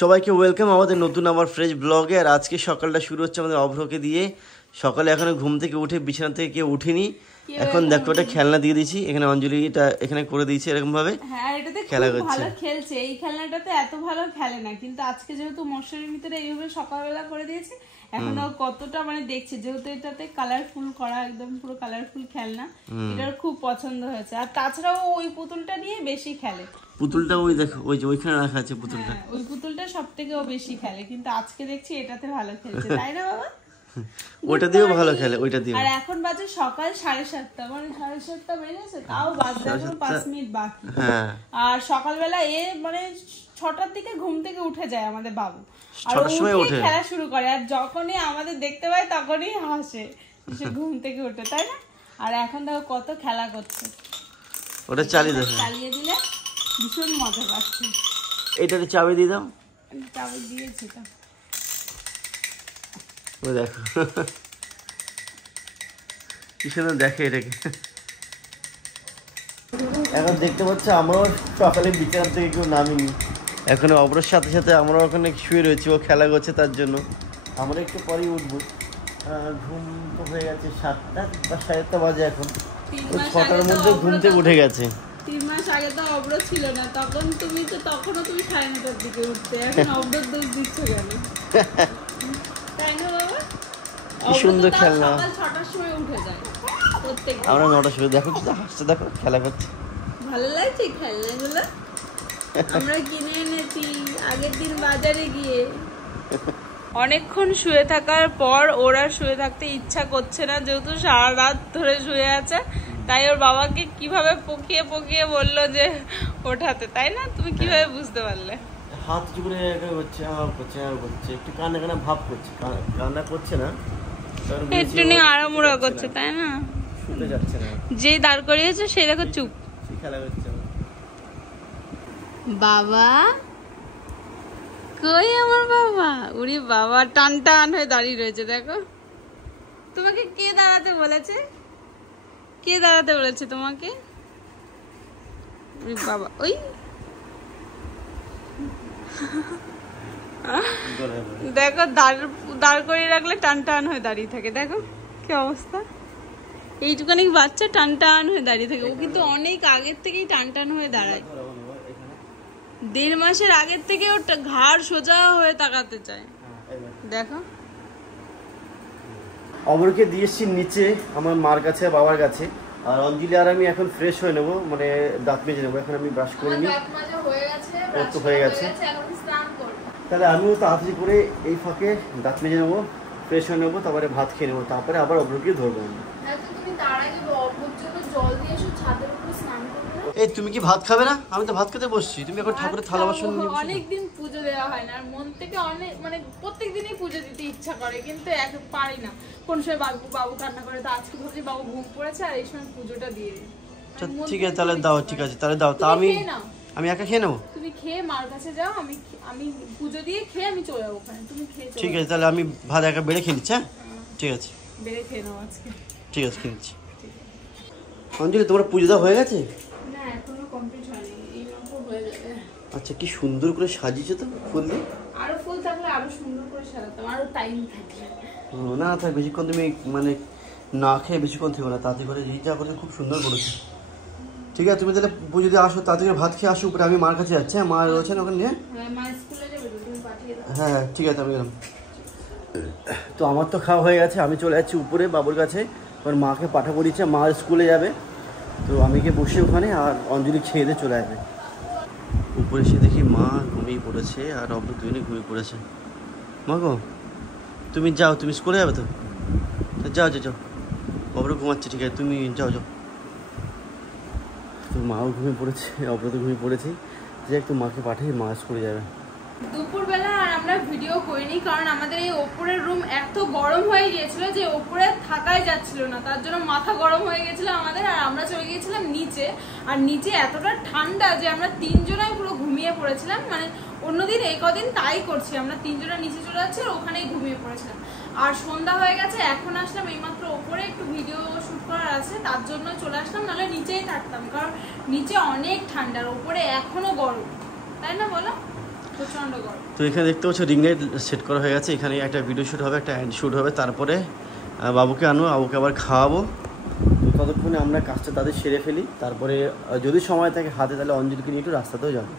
সবাইকে ওয়েলকাম আমাদের নতুন আমার ফ্রেশ ব্লগে। আর আজকে সকালটা শুরু হচ্ছে আমাদের অভ্রকে দিয়ে। সকালে এখনো ঘুম থেকে উঠে বিছানা থেকে কেউ উঠেনি। এখন দেখো ওটা খেলনা দিয়ে দিয়েছি, এখানে অঞ্জলি এটা এখানে করে দিয়েছি এরকম ভাবে। হ্যাঁ, এটাতে খুব ভালো খেলছে। এই খেলনাটাতে এত ভালো খেলে না, কিন্তু আজকে যেহেতু মশারির ভিতরে এইভাবে সকালবেলা করে দিয়েছে, এখন ও কতটা মানে দেখছে, যেহেতু এটাতে কালারফুল করা, একদম পুরো কালারফুল খেলনা, এটার খুব পছন্দ হয়েছে। আর তাছাড়াও ওই পুতুলটা নিয়ে বেশি খেলে। পুতুলটা ওই দেখো ওই যে ওইখানে রাখা আছে পুতুলটা, ওই পুতুলটা সবথেকে ও বেশি খেলে, কিন্তু আজকে দেখছি এটাতে ভালো খেলছে, তাই না বাবা? ওইটা দিয়েও ভালো খেলে, ওইটা দিয়ে। আর এখন বাজে সকাল 7:30, মানে 7:30 বেজেছে, তাও বাজে এখন 5 মিনিট বাকি। আর সকালবেলা এ মানে 6টার দিকে ঘুম থেকে উঠে যায় আমাদের বাবু, আর উঠে খেলা শুরু করে। আর যখনই আমাদের দেখতে পায় তখনই হাসে, সে ঘুম থেকে উঠে, তাই না? আর এখন দেখো কত খেলা করছে, ওটা চালিয়ে দিলে ভীষণ মজা পাচ্ছে। এটাতে চাবি দিয়ে দাও। চাবি দিয়েছি তো, ও দেখো কি সুন্দর দেখে এটাকে। এখন দেখতে পাচ্ছি আমরাও সকালে বিছানা থেকে কেউ নামিনি, এখন অপরের সাথে সাথে আমরা ওখানে শুয়ে রয়েছি, ও খেলা করছে, তার জন্য আমরা একটু পরেই উঠবো। ঘুম তো হয়ে গেছে 7টা বা 7:30 বাজে, এখন 6টার মধ্যে ঘুম থেকে উঠে গেছে। 3 মাস আগে তো অব্র ছিল না, তখনও তুমি 9:30টার দিকে উঠতে, এখন অব্রর দোষ দিচ্ছ কেন? তাই না বাবা? কি সুন্দর খেলনা। সকাল 6টার সময় উঠে যায় প্রত্যেকদিন, আমরা 9টার সময়। দেখো কি হাসছে, দেখো খেলা করছে, ভালো লাগছে খেলনাগুলো। আমরা কিনে এনেছি আগের দিন বাজারে গিয়ে। অনেকক্ষণ শুয়ে থাকার পর ওরা শুয়ে থাকতে ইচ্ছা করছে না, যেহেতু সারা রাত ধরে শুয়ে আছে, তাই ওর বাবাকে কিভাবে পকিয়ে পকিয়ে বললো যে ওঠাতে, তাই না? তুমি কিভাবে বুঝতে পারলে? হাত চুপড়ে করছে, করছে, একটু কান্না কান্না ভাব করছে, কান্না করছে না, একটু নিয়ে আড়ামুড়া করছে, তাই না? শুতে যাচ্ছে না, যেই দাঁড় করিয়েছে সেই দেখো চুপ। খেলা করছে। বাবা কই আমার বাবা? উরি বাবা টান টান হয়ে দাঁড়িয়ে রয়েছে, দেখো। তোমাকে কে দাঁড়াতে বলেছে? কে দাঁড়াতে বলেছে তোমাকে? উরি বাবা, ওই দেখো দাঁড় করিয়ে রাখলে টান টান হয়ে দাঁড়িয়ে থাকে, দেখো কি অবস্থা। এইটুখানি বাচ্চা টান টান হয়ে দাঁড়িয়ে থাকে, ও কিন্তু অনেক আগের থেকেই টান টান হয়ে দাঁড়ায়। 1.5 মাসের আগের থেকে ওর ঘাড় সোজা হয়ে তাকাতে চায়, দেখো। অমরকে দিয়েছি নিচে আমার মার কাছে, বাবার কাছে। আর অঞ্জলি আর আমি এখন ফ্রেশ হয়ে নেবো, মানে দাঁত মেজে নেবো। এখন আমি ব্রাশ করে নিই, তো হয়ে গেছে। তাহলে আমিও তাড়াতাড়ি করে এই ফাঁকে দাঁত মেজে নেবো, ফ্রেশ হয়ে নেবো, তারপরে ভাত খেয়ে নেবো, তারপরে আবার অমরকে ধরবো। এই তুমি কি ভাত খাবে না? আমি তো ভাত খেতে বসছি, তুমি এখন ঠাকুরের থালা বাসন নিয়ে। অনেকদিন পুজো দেওয়া হয় না, আর মন থেকে অনেক মানে প্রত্যেকদিনই পুজো দিতে ইচ্ছা করে, কিন্তু এখন পারি না। কোন সময় বাবু কান্না করে, তো আজকে ভাবছি বাবু ঘুম পড়েছে আর এই সময় পুজোটা দিয়ে দিই। ঠিক আছে তাহলে দাও, ঠিক আছে তাহলে দাও। তা আমি একা খেয়ে নেবো। তুমি খেয়ে মার কাছে যাও, আমি পুজো দিয়ে খেয়ে আমি চলে যাবো ওখানে, তুমি খেয়ে। ঠিক আছে তাহলে আমি ভাত একা বেড়ে খেয়ে নিচ্ছি। হ্যাঁ ঠিক আছে, বেড়ে খেয়ে নাও আজকে। ঠিক আছে খেয়ে নিচ্ছি। অঞ্জলি তোমার পুজো দেওয়া হয়ে গেছে? না এখনো কমপ্লিট হয়নি, এই মাত্র হয়ে যাবে। আচ্ছা, কি সুন্দর করে সাজিয়েছো তো ফুল দিয়ে। আরো ফুল থাকলে আরো সুন্দর করে সাজাতাম, আরো টাইম থাকলে। না থাক, বেশিক্ষণ তুমি মানে না খেয়ে বেশিক্ষণ থেকো না, তাতে করে যা করে খুব সুন্দর করেছো। ঠিক আছে তুমি তাহলে পুজো দিয়ে আসো, তাতে করে ভাত খেয়ে আসো উপরে, আমি মার কাছে যাচ্ছি। হ্যাঁ মা রয়েছেন ওখানে নিয়ে। মা স্কুলে যাবে তো, তুমি পাঠিয়ে দাও। হ্যাঁ ঠিক আছে আমি গেলাম। তো আমার তো খাওয়া হয়ে গেছে, আমি চলে যাচ্ছি উপরে বাবুর কাছে। ওর মাকে পাঠাবো দিচ্ছে, মা স্কুলে যাবে, তো আমি গিয়ে বসে ওখানে, আর অঞ্জলি খেয়ে দিয়ে চলে আসবে। উপরে এসে দেখি মা ঘুমিয়ে পড়েছে আর অব্র দুজনে ঘুমিয়ে পড়েছে। মা গো তুমি যাও, তুমি স্কুলে যাবে তো? যাও যাও যাও, অব্র ঘুমাচ্ছে, ঠিক আছে তুমি যাও যাও। তো মাও ঘুমিয়ে পড়েছে, অব্র তো ঘুমিয়ে পড়েছে, যে একটু মাকে পাঠিয়ে মা স্কুলে যাবে। দুপুরবেলা আর আমরা ভিডিও করিনি, কারণ আমাদের এই ওপরের রুম এত গরম হয়ে গিয়েছিল যে ওপরে থাকাই যাচ্ছিল না, তার জন্য মাথা গরম হয়ে গেছিল আমাদের। আর আমরা চলে গিয়েছিলাম নিচে, আর নিচে এতটা ঠান্ডা যে আমরা 3 জনাই পুরো ঘুমিয়ে পড়েছিলাম। মানে অন্যদিন এই কদিন তাই করছি, আমরা 3 জনা নিচে চলে যাচ্ছি আর ওখানেই ঘুমিয়ে পড়েছিলাম। আর সন্ধ্যা হয়ে গেছে, এখন আসলাম এইমাত্র ওপরে, একটু ভিডিও শুট করার আছে, তার জন্য চলে আসলাম, নাহলে নিচেই থাকতাম, কারণ নিচে অনেক ঠান্ডা, ওপরে এখনো গরম, তাই না বলো? প্রচন্ড গরম। তো এখানে দেখতে পাচ্ছ রিং লাইট সেট করা হয়ে গেছে, এখানে একটা ভিডিও শ্যুট হবে, একটা অ্যাড শ্যুট হবে, তারপরে বাবুকে আনবো, বাবুকে আবার খাওয়াবো। তো ততক্ষণে আমরা কাজটা তাদের সেরে ফেলি, তারপরে যদি সময় থাকে হাতে তাহলে অঞ্জলিকে নিয়ে একটু রাস্তাতেও যাবো।